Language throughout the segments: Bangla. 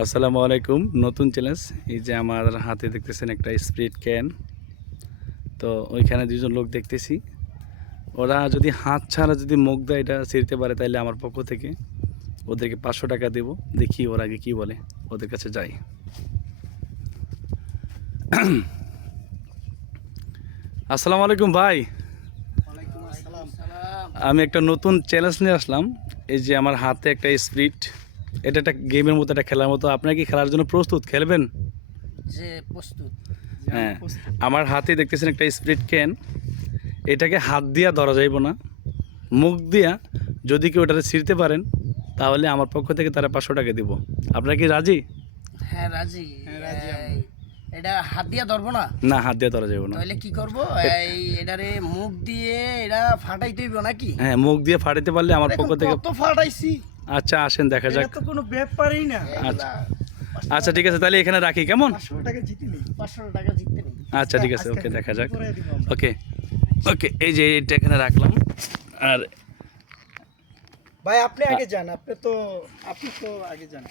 আসসালামু আলাইকুম। নতুন চ্যালেঞ্জ। এই যে আমার হাতে দেখতেছেন একটা স্প্রিট ক্যান। তো ওইখানে দুজন লোক দেখতেছি, ওরা যদি হাত ছাড়া যদি মুখ দেয় এটা ছিঁড়তে পারে তাহলে আমার পক্ষ থেকে ওদেরকে 500 টাকা দেব। দেখি ওরা আগে কী বলে, ওদের কাছে যাই। আসসালামু আলাইকুম ভাই। আমি একটা নতুন চ্যালেঞ্জ নিয়ে আসলাম। এই যে আমার হাতে একটা স্প্রিট, এটা একটা গেমের মতো, একটা খেলার মতো। আপনারা কি খেলার জন্য প্রস্তুত? খেলবেন? যে প্রস্তুত। হ্যাঁ, আমার হাতে দেখতেছেন একটা স্প্রিট ক্যান। এটাকে হাত দিয়া ধরা যাইব না, মুখ দিয়া যদি কেউ ওটাতে ছিঁড়তে পারেন তাহলে আমার পক্ষ থেকে তারা 500 টাকা দিব। আপনারা কি রাজি? হ্যাঁ রাজি। এটা হাত দিয়ে ধরবো না? না, হাত দিয়ে ধরা যাইব না। তাহলে কি করব? এই এটারে মুখ দিয়ে এটা ফাটাইতে হইব নাকি? হ্যাঁ, মুখ দিয়ে ফাটাইতে পারলে আমার পক্ষ থেকে। কত ফাটাইছি, আচ্ছা আসেন দেখা যাক। এটা তো কোনো ব্যাপারই না। আচ্ছা আচ্ছা ঠিক আছে, তাহলে এখানে রাখি কেমন? 500 টাকা জিতে নি। 500 টাকা জিততে নেই। আচ্ছা ঠিক আছে, ওকে দেখা যাক। পরে দিব আমরা। ওকে ওকে, এই যে এটা এখানে রাখলাম। আর ভাই আপনি আগে যান, আপনি তো আগে যান।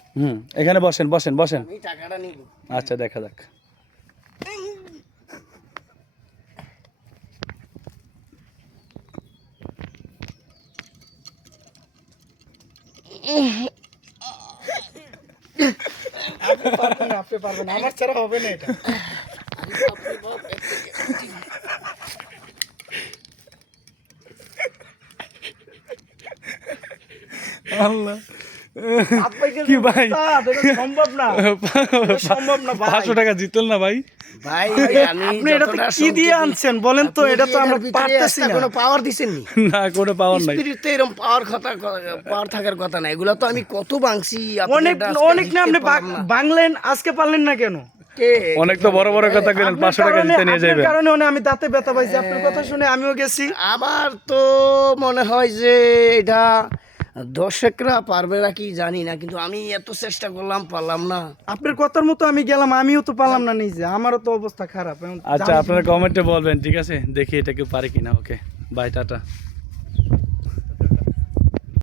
এখানে বসেন বসেন বসেন। আমি টাকাটা নিব। আচ্ছা দেখা যাক। আপনি পারবেন না, আমার ছাড়া হবে না এটা। আল্লাহ, কি কি ভাই? সম্ভব না, সম্ভব না ভাই। 500 টাকা জিতল না ভাই? ভাই আমি আপনি এটা তো কি দিয়ে আনছেন বলেন তো? এটা তো আমরা পারতেছি না। কোনো পাওয়ার দিছেন নি? না, কোনো পাওয়ার নাই। স্পিরিটে এরকম পাওয়ার থাকার কথা না। এগুলো তো আমি কত ভাঙছি। আপনি অনেক এটা আজকে অনেক না, আপনি জিততে পারলাম না। বাংলেন, আজকে পারলেন না কেন? কে? অনেক তো বড় বড় কথা কইলেন, 500 টাকা জিতে নিয়ে যাবেন। আপনার কারণে আমি দাঁতে ব্যথা পাইছি, আপনার কথা শুনে আমিও গেছি। আমার তো মনে হয় যে এটা দর্শকরা পারবে না কি জানি না, কিন্তু আমি এত চেষ্টা করলাম, পারলাম না। আপনার কথার মতো আমি গেলাম, আমিও তো পারলাম না নিজে, আমারও তো অবস্থা খারাপ। আচ্ছা আপনারা কমেন্টে বলবেন, ঠিক আছে? দেখি এটা কেউ পারে কিনা। Okay bye, tata.